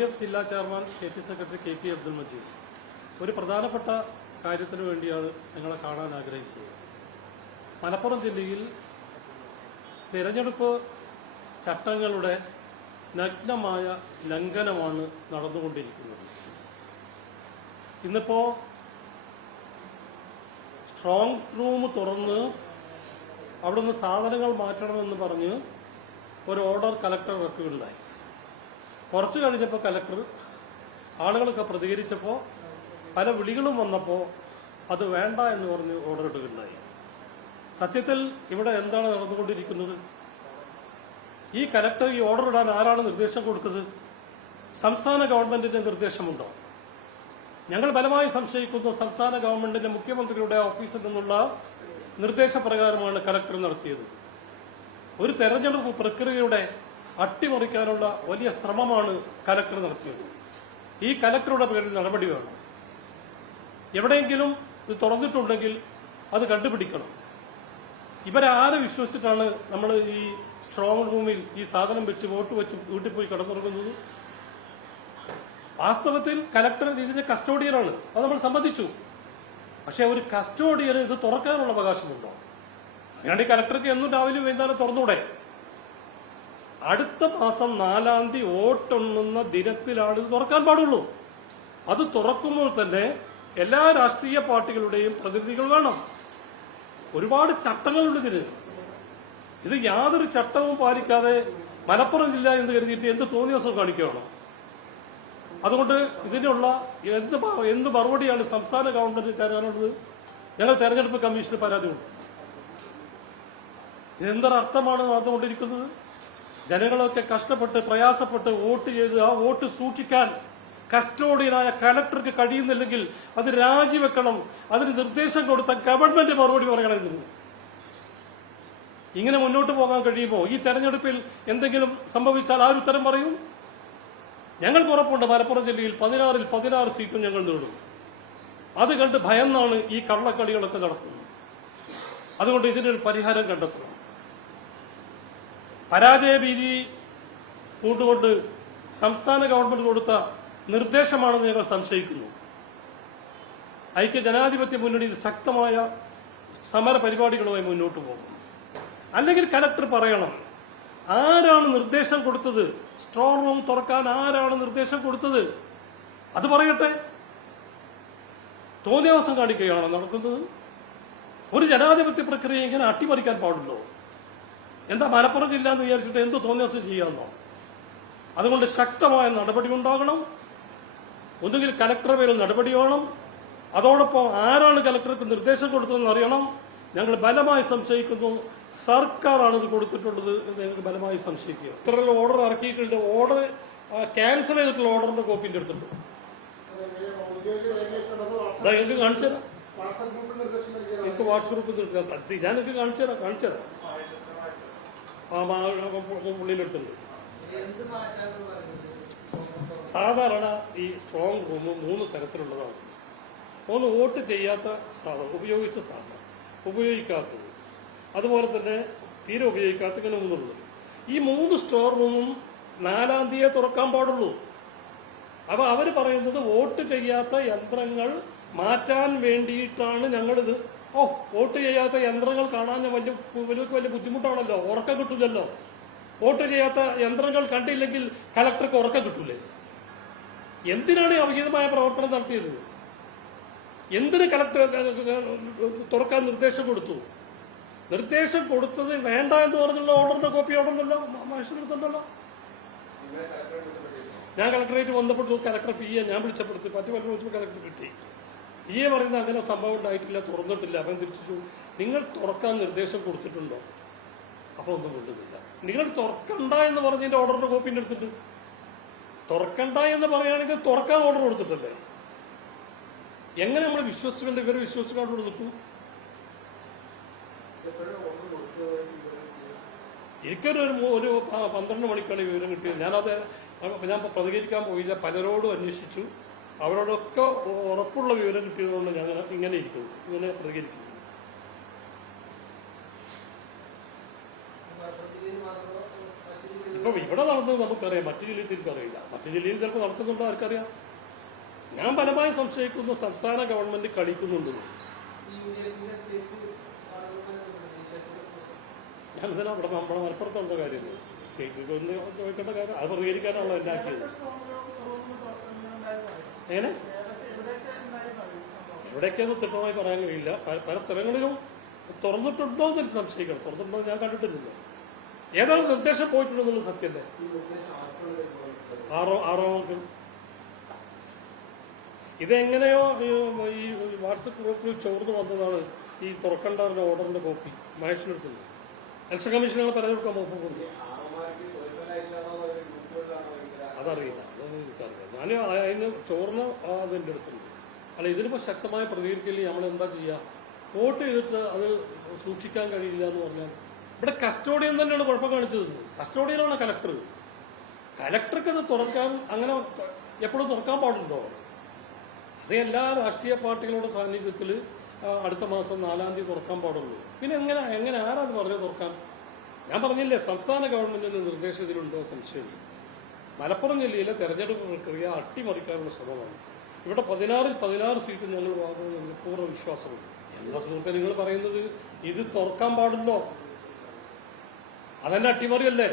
UDF ജില്ലാ chairman KP secretary KP Abdul Majeed ഒരു പ്രധാനപ്പെട്ട കാര്യത്തിന് വേണ്ടിയാണ് നിങ്ങളെ കാണാൻ ആഗ്രഹിച്ചത്. മലപ്പുറം ജില്ലയിൽ തിരഞ്ഞെടുപ്പ് ചട്ടങ്ങളുടെ നഗ്നമായ ലംഘനമാണ് നടന്നുകൊണ്ടിരിക്കുന്നത്. ഇന്നിപ്പോൾ സ്ട്രോങ് റൂം തുറന്ന് അവിടുന്ന് സാധനങ്ങൾ മാറ്റണമെന്ന് പറഞ്ഞ് ഒരു ഓർഡർ കലക്ടർ ഇറക്കുകയുണ്ടായി. കുറച്ച് കഴിഞ്ഞപ്പോൾ കലക്ടർ ആളുകളൊക്കെ പ്രതികരിച്ചപ്പോൾ പല വിളികളും വന്നപ്പോൾ അത് വേണ്ട എന്ന് പറഞ്ഞ് ഓർഡർ ഇടുകയുണ്ടായി. സത്യത്തിൽ ഇവിടെ എന്താണ് നടന്നുകൊണ്ടിരിക്കുന്നത്? ഈ കലക്ടർ ഈ ഓർഡർ ഇടാൻ ആരാണ് നിർദ്ദേശം കൊടുത്തത്? സംസ്ഥാന ഗവൺമെന്റിന്റെ നിർദ്ദേശമുണ്ടോ? ഞങ്ങൾ ബലമായി സംശയിക്കുന്നു സംസ്ഥാന ഗവൺമെന്റിന്റെ മുഖ്യമന്ത്രിയുടെ ഓഫീസിൽ നിന്നുള്ള നിർദ്ദേശപ്രകാരമാണ് കലക്ടർ നടത്തിയത്. ഒരു തെരഞ്ഞെടുപ്പ് പ്രക്രിയയുടെ അട്ടിമറിക്കാനുള്ള വലിയ ശ്രമമാണ് കലക്ടർ നടത്തിയത്. ഈ കലക്ടറുടെ പേരിൽ നടപടി വേണം. എവിടെയെങ്കിലും ഇത് തുറന്നിട്ടുണ്ടെങ്കിൽ അത് കണ്ടുപിടിക്കണം. ഇവരാരെ വിശ്വസിച്ചിട്ടാണ് നമ്മൾ ഈ സ്ട്രോങ് റൂമിൽ ഈ സാധനം വെച്ച് വോട്ട് വെച്ച് വീട്ടിൽ പോയി കിടന്നുറങ്ങുന്നത്? വാസ്തവത്തിൽ കലക്ടർ ഇതിന്റെ കസ്റ്റോഡിയനാണ്, അത് നമ്മൾ സമ്മതിച്ചു. പക്ഷെ ഒരു കസ്റ്റോഡിയന് ഇത് തുറക്കാനുള്ള അവകാശമുണ്ടോ? അങ്ങനെയാണെങ്കിൽ കലക്ടർക്ക് എന്നും രാവിലെ വൈകുന്നേരം തുറന്നൂടെ? അടുത്ത മാസം 4-ാം തീയതി വോട്ടെണ്ണുന്ന ദിനത്തിലാണ് ഇത് തുറക്കാൻ പാടുള്ളൂ. അത് തുറക്കുമ്പോൾ തന്നെ എല്ലാ രാഷ്ട്രീയ പാർട്ടികളുടെയും പ്രതിനിധികൾ വേണം. ഒരുപാട് ചട്ടങ്ങളുണ്ട് ഇതിന്. ഇത് യാതൊരു ചട്ടവും പാലിക്കാതെ മലപ്പുറം ജില്ല എന്ന് കരുതിയിട്ട് എന്ത് തോന്നിയ ദിവസം കാണിക്കുകയാണോ? അതുകൊണ്ട് ഇതിനുള്ള എന്ത് മറുപടിയാണ് സംസ്ഥാന ഗവൺമെന്റ് തരാനുള്ളത്? ഞങ്ങൾ തെരഞ്ഞെടുപ്പ് കമ്മീഷന് പരാതിയുണ്ട്. ഇതെന്തൊരർത്ഥമാണ് നടന്നുകൊണ്ടിരിക്കുന്നത്? ജനങ്ങളൊക്കെ കഷ്ടപ്പെട്ട് പ്രയാസപ്പെട്ട് വോട്ട് ചെയ്ത് ആ വോട്ട് സൂക്ഷിക്കാൻ കസ്റ്റോഡിയനായ കലക്ടർക്ക് കഴിയുന്നില്ലെങ്കിൽ അത് രാജിവെക്കണം. അതിന് നിർദ്ദേശം കൊടുത്ത ഗവൺമെന്റ് മറുപടി പറയണം. ഇതിന് ഇങ്ങനെ മുന്നോട്ട് പോകാൻ കഴിയുമോ? ഈ തെരഞ്ഞെടുപ്പിൽ എന്തെങ്കിലും സംഭവിച്ചാൽ ആര് ഉത്തരം പറയും? ഞങ്ങൾക്ക് ഉറപ്പുണ്ട് മലപ്പുറം ജില്ലയിൽ 16-ൽ 16 സീറ്റും ഞങ്ങൾ നേടും. അത് കണ്ട് ഭയന്നാണ് ഈ കള്ളക്കളികളൊക്കെ നടത്തുന്നത്. അതുകൊണ്ട് ഇതിനൊരു പരിഹാരം കണ്ടെത്തണം. പരാജയ ഭീതി കൂട്ടുകൊണ്ട് സംസ്ഥാന ഗവൺമെന്റ് കൊടുത്ത നിർദ്ദേശമാണെന്ന് ഞങ്ങൾ സംശയിക്കുന്നു. ഐക്യ ജനാധിപത്യ മുന്നണി ശക്തമായ സമര പരിപാടികളുമായി മുന്നോട്ട് പോകും. അല്ലെങ്കിൽ കലക്ടർ പറയണം ആരാണ് നിർദ്ദേശം കൊടുത്തത്, സ്ട്രോങ് റൂം തുറക്കാൻ ആരാണ് നിർദ്ദേശം കൊടുത്തത്? അത് പറയട്ടെ. തോന്നിയ ദിവസം കാണിക്കുകയാണോ നടക്കുന്നത്? ഒരു ജനാധിപത്യ പ്രക്രിയ ഇങ്ങനെ അട്ടിമറിക്കാൻ പാടുണ്ടോ? എന്താ മലപ്പുറം ജില്ല എന്ന് വിചാരിച്ചിട്ട് എന്ത് തോന്നിയ ദിവസം ചെയ്യാമെന്നോ? അതുകൊണ്ട് ശക്തമായ നടപടി ഉണ്ടാകണം. ഒന്നുകിൽ കലക്ടറുടെ പേരിൽ നടപടി വേണം. അതോടൊപ്പം ആരാണ് കലക്ടർക്ക് നിർദ്ദേശം കൊടുത്തതെന്ന് അറിയണം. ഞങ്ങൾ ബലമായി സംശയിക്കുന്നു സർക്കാരാണ് ഇത് കൊടുത്തിട്ടുള്ളത് എന്ന് ഞങ്ങൾക്ക് ബലമായി സംശയിക്കുക. ഇത്ര ഓർഡർ ഇറക്കിയിട്ടുണ്ട്. ഓർഡർ ക്യാൻസൽ ചെയ്തിട്ടുള്ള ഓർഡറിന്റെ കോപ്പിന്റെ എടുത്തിട്ടുണ്ട്. എനിക്ക് കാണിച്ചു തരാം. എനിക്ക് വാട്സ്ആപ്പ് ഗ്രൂപ്പിൽ ഞാനെനിക്ക് കാണിച്ചു തരാം. പുള്ളിയിലെടുത്തുണ്ട്. സാധാരണ ഈ സ്ട്രോങ് റൂം 3 തരത്തിലുള്ളതാണ്. ഒന്ന് വോട്ട് ചെയ്യാത്ത സാധനം, ഉപയോഗിച്ച സാധനം, ഉപയോഗിക്കാത്തത്, അതുപോലെ തന്നെ തീരെ ഉപയോഗിക്കാത്ത, ഇങ്ങനെ 3 ഉള്ളത്. ഈ 3 സ്റ്റോർ റൂമും 4-ാം തീയതി തുറക്കാൻ പാടുള്ളൂ. അപ്പൊ അവര് പറയുന്നത് വോട്ട് ചെയ്യാത്ത യന്ത്രങ്ങൾ മാറ്റാൻ വേണ്ടിയിട്ടാണ് ഞങ്ങളിത്. വോട്ട് ചെയ്യാത്ത യന്ത്രങ്ങൾ കാണാൻ വലിയ ബുദ്ധിമുട്ടാണല്ലോ, ഉറക്കം കിട്ടില്ലല്ലോ. വോട്ട് ചെയ്യാത്ത യന്ത്രങ്ങൾ കണ്ടില്ലെങ്കിൽ കലക്ടർക്ക് ഉറക്കം കിട്ടൂലേ? എന്തിനാണ് ഈ അവിഹിതമായ പ്രവർത്തനം നടത്തിയത്? എന്തിന് കലക്ടർ തുറക്കാൻ നിർദ്ദേശം കൊടുത്തു? നിർദ്ദേശം കൊടുത്തത് വേണ്ട എന്ന് പറഞ്ഞുള്ള ഓർഡറിന്റെ കോപ്പി ഓർഡറിനല്ലോ മനുഷ്യനെടുത്തുണ്ടല്ലോ. ഞാൻ കളക്ടറേറ്റ് വന്നപ്പോൾ കലക്ടർ PA ഞാൻ വിളിച്ചപ്പെടുത്തി പറ്റി വിളിച്ചപ്പോൾ കലക്ടർ കിട്ടി. PA പറയുന്നത് അങ്ങനെ സംഭവം ഉണ്ടായിട്ടില്ല, തുറന്നിട്ടില്ല. അപ്പം തിരിച്ചു നിങ്ങൾ തുറക്കാൻ നിർദ്ദേശം കൊടുത്തിട്ടുണ്ടോ? അപ്പോൾ ഒന്നും കൊണ്ടുന്നില്ല. നിങ്ങൾ തുറക്കണ്ട എന്ന് പറഞ്ഞതിന്റെ ഓർഡറിന്റെ കോപ്പിന്റെ എടുത്തിട്ട് തുറക്കണ്ട എന്ന് പറയുകയാണെങ്കിൽ തുറക്കാൻ ഓർഡർ കൊടുത്തിട്ടല്ലേ? എങ്ങനെ നമ്മൾ വിശ്വസിക്കേണ്ട? ഇവർ വിശ്വസിക്കാണ്ട് നിൽക്കും. എനിക്കൊരു 12 മണിക്കാണ് വിവരം കിട്ടിയത്. ഞാൻ പ്രതികരിക്കാൻ പോയില്ല. പലരോടും അന്വേഷിച്ചു. അവരോടൊക്കെ ഉറപ്പുള്ള വിവരം കിട്ടിയതുകൊണ്ട് ഞങ്ങൾ ഇങ്ങനെ ഇരിക്കുന്നു, ഇങ്ങനെ പ്രതികരിക്കുന്നു. ഇപ്പൊ ഇവിടെ നടന്നത് നമുക്ക് നമുക്കറിയാം, മറ്റു ജില്ലയിൽ എനിക്കറിയില്ല. മറ്റു ജില്ലയിൽ ചിലപ്പോൾ നടക്കുന്നുണ്ടോ ആർക്കറിയാം. ഞാൻ പരമായി സംശയിക്കുന്നു സംസ്ഥാന ഗവൺമെന്റ് കളിക്കുന്നുണ്ടെന്ന്. ഞാൻ ഇതിനാ ഇവിടെ നമ്മുടെ മലപ്പുറത്തുള്ള കാര്യം സ്റ്റേറ്റ് ഒന്ന് ചോദിക്കേണ്ട കാര്യം അത് പ്രതികരിക്കാനാണല്ലോ എന്നെ ആക്കിയത്. എങ്ങനെ എവിടേക്കൊന്നും തിട്ടമായി പറയാൻ കഴിയില്ല. പല സ്ഥലങ്ങളിലും തുറന്നിട്ടുണ്ടോ എന്ന് എനിക്ക് സംശയിക്കണം. തുറന്നിട്ടുണ്ടോ ഞാൻ കണ്ടിട്ടില്ല. ഏതാണ് നിർദ്ദേശം പോയിട്ടുണ്ടെന്നുള്ള സത്യല്ലേ. ആറോക്ക് ഇതെങ്ങനെയോ ഈ വാട്സപ്പ് ഗ്രൂപ്പിൽ ചോർന്ന് വന്നതാണ് ഈ തുറക്കേണ്ട ഓർഡറിന്റെ കോപ്പി മഹേഷിനെടുത്തുണ്ട്. ഇലക്ഷൻ കമ്മീഷനുകൾ പലർക്കും പോകുന്നുണ്ട്. അതറിയില്ല, അതൊന്നും എനിക്കറിയില്ല. ഞാൻ അതിന് ചോർന്ന് അതിൻ്റെ അടുത്തുണ്ട്. അല്ല, ഇതിനിപ്പോൾ ശക്തമായ പ്രതികരിക്കില്ല. നമ്മൾ എന്താ ചെയ്യുക? വോട്ട് ചെയ്തിട്ട് അത് സൂക്ഷിക്കാൻ കഴിയില്ല എന്ന് പറഞ്ഞാൽ ഇവിടെ കസ്റ്റോഡിയൻ തന്നെയാണ് കുഴപ്പം കാണിച്ചത്. കസ്റ്റോഡിയനാണ് കലക്ടർ. കലക്ടർക്ക് അത് തുറക്കാൻ അങ്ങനെ എപ്പോഴും തുറക്കാൻ പാടുണ്ടോ? അത് എല്ലാ രാഷ്ട്രീയ പാർട്ടികളുടെ സാന്നിധ്യത്തിൽ അടുത്ത മാസം 4-ാം തീയതി തുറക്കാൻ പാടുള്ളൂ. പിന്നെ എങ്ങനെ ആരാത് പറഞ്ഞു തുറക്കാൻ? ഞാൻ പറഞ്ഞില്ലേ, സംസ്ഥാന ഗവൺമെന്റിന്റെ നിർദ്ദേശത്തിലുണ്ടോ സംശയമില്ല. മലപ്പുറം ജില്ലയിലെ തെരഞ്ഞെടുപ്പ് പ്രക്രിയ അട്ടിമറിക്കാനുള്ള ശ്രമമാണ്. ഇവിടെ 16 സീറ്റ് ഞങ്ങൾ വാങ്ങുമെന്ന് പൂർണ്ണ വിശ്വാസമുണ്ട്. എന്താ സുഹൃത്തെ നിങ്ങൾ പറയുന്നത്? ഇത് തുറക്കാൻ പാടുണ്ടോ? അതെന്നെ അട്ടിമറിയല്ലേ?